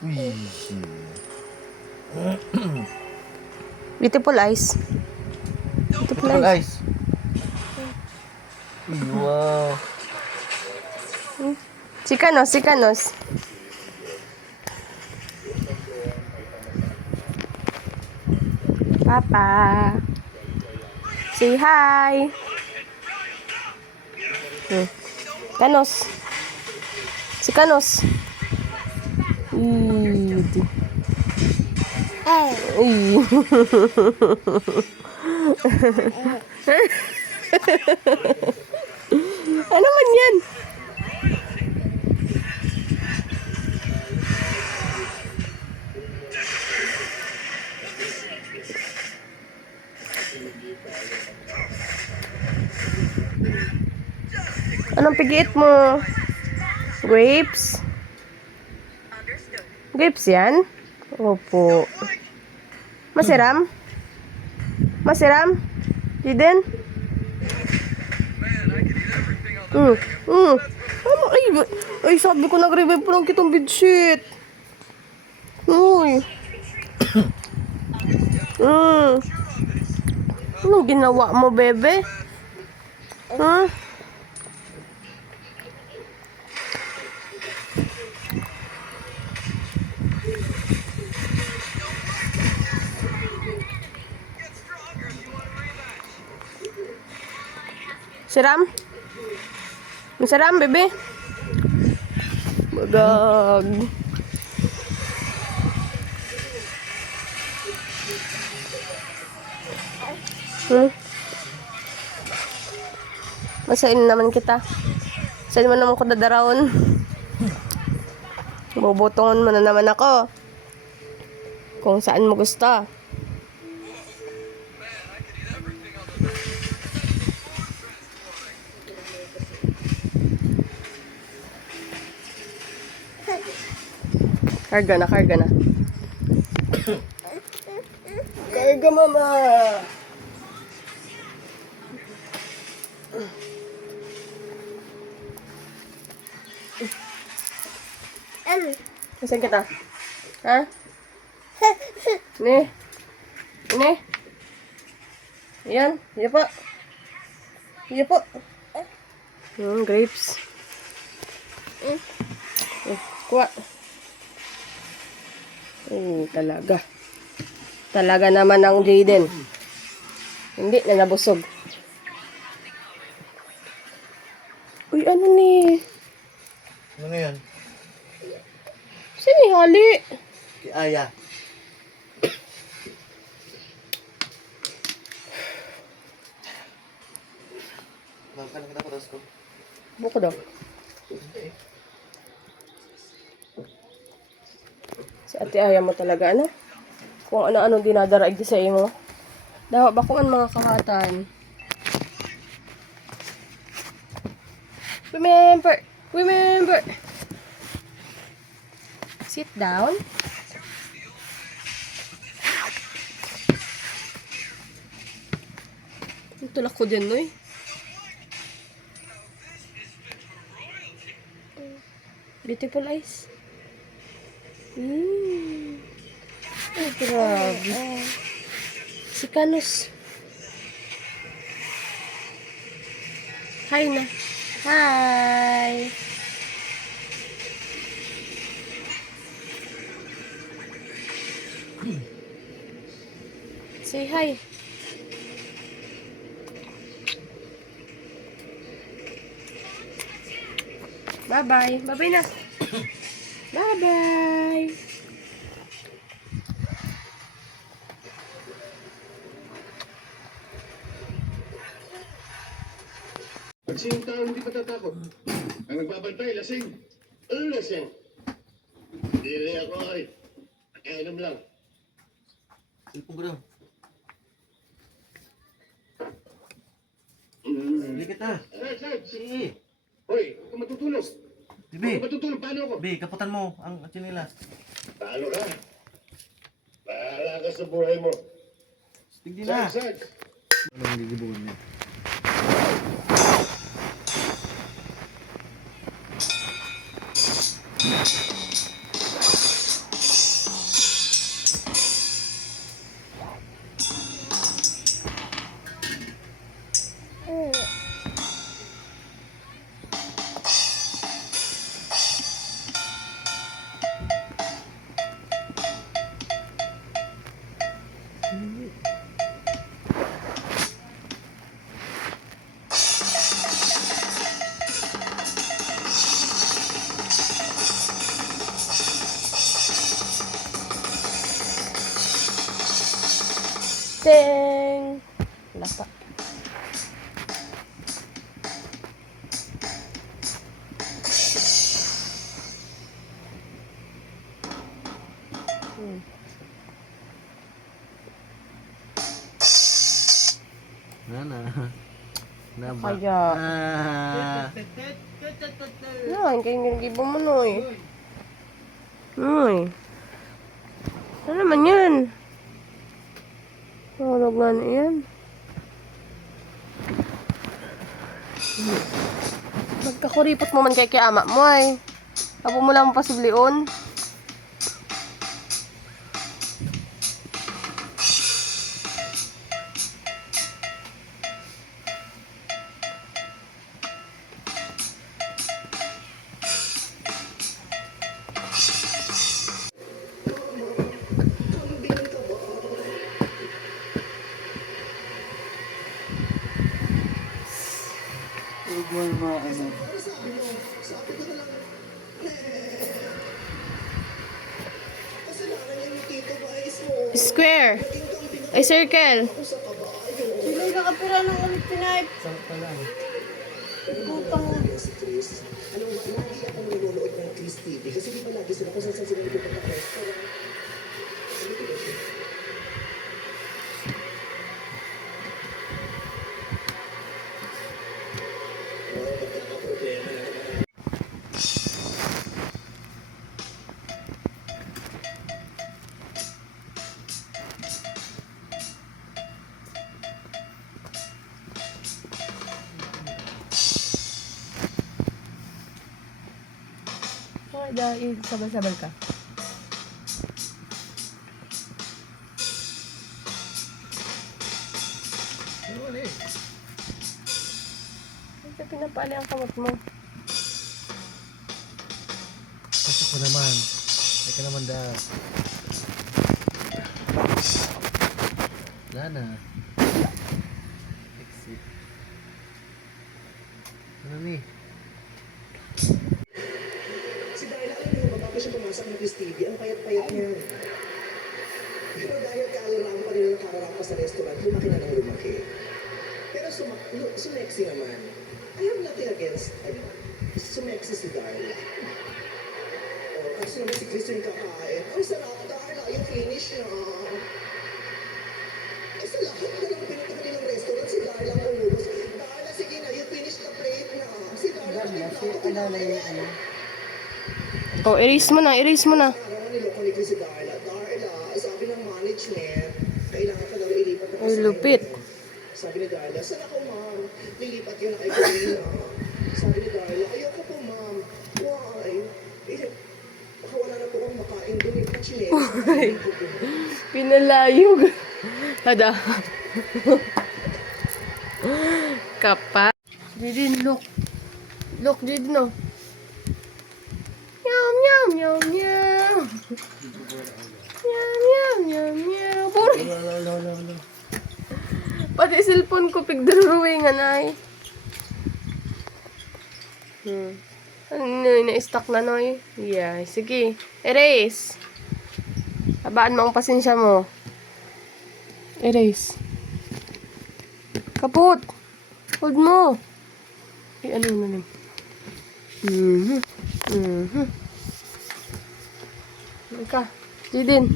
Uy. Beautiful eyes. Beautiful eyes. Uy, wow. Sikanos, sikanos. Papa. Say hi. Kanos. Si Kanos. Ih. Ano man yan? Anong pigiit mo? Grapes? Grapes yan? Opo. Masiram? Masiram? Jiden? Ano? Ay, sabi ko nag-revive po lang kitong bedsheet. Uy. Anong ginawa mo, bebe? Huh? Siram? Siram, bebe? Bagag. Masain naman kita. Saan mo naman ko dadarawon? Bubutungan mo na naman ako. Kung saan mo gusto. Karga na, karga na. Karga, mama! Nasaan kita? Ha? Ini? Ini? Ayan, iya po. Iya po. Grapes. Kuha. Talaga. Talaga naman ang Jaden. Hindi na nabusog. Uy, ano ni? Ano nga yan? Sinihali. Si Aya. Makan kita patas ko. Buko daw. Si ate ayaw mo talaga, ano? Kung ano-ano dinadaraig di sa imo. Dawa ba kung ang mga kahatan? Remember! Remember! Sit down. Ang tulak ko dyan, noy. Beautiful eyes. Ay, grabe. Si Kanos. Hi na. Hi. Say hi. Bye-bye. Bye-bye na. Bye-bye. Pag siyang tao hindi patatakot, ang nagbabantay, lasing. Ano lasing? Hindi rin ako ay. Nakialam lang. Silpong ko daw. Hindi kita. Sir! Si. Hoy, huwag ka matutulog. Huwag Bibi. ka matutulog, paano ako? Bi, kaputan mo ang tsinelas. Paano ka? Bahala ka sa buhay mo. Tigdi na. Sir! Anong gigibuhin niya? Ding! Wala pa. Nana. Naba. Kaya. Yan, kaya ginagawa mo no eh. Uy. Ano naman yan? Tulog nga na yan. Magkakuripot mo man kay ama mo ay. Apo mo lang pasiblion. Square. Ay, circle. Sino yung nakapira ng ulit pinay? Putang. Ay, dahil sabay-sabay ka. Ay, pinapali ang kamot mo. Pasok ko naman. Ay ka naman da. Nana. Exit. Ano ni? Si Darla, alam niyo, bago siya pumasok ng Chris TV, ang payat-payat niya. Pero dahil kaalaram pa rin ang kararap pa sa restaurant, lumaki na ng lumaki. Pero sumexy naman. I have nothing against, sumexy si Darla. Oh, kasi naman si Chris yung kakain. Ang sarap, Darla, yung finish niya. Ay, sa lahat na lang pinunta ko nilang restaurant, si Darla ang umubos. Darla, sige na, you finish the plate na. Si Darla, ano? Oh, erase mo na, erase mo na. Parang niloko ni Chris si Darla. Darla, sabi ng management, kailangan ka daw ilipat na Ay, lupit. Sabi ni Darla, saan ako, ma'am? Lilipat yun na kay Karina. Sabi ni Darla, ayoko po, ma'am. Why? Baka wala na po akong makain doon yung kachinela. Pinalayog. Hada. Kapa. Didin, look. Look, didin, no. Meow, meow, meow, meow. Meow, meow, meow, meow. Puri. Pati cellphone ko pigdaruruwingan ay. Ano, na-stuck na noy. Yeah, sige. Erase. Habaan mo ang pasensya mo. Erase. Kaput. Hold mo. Ay, ano na lang. Ika. Jidin.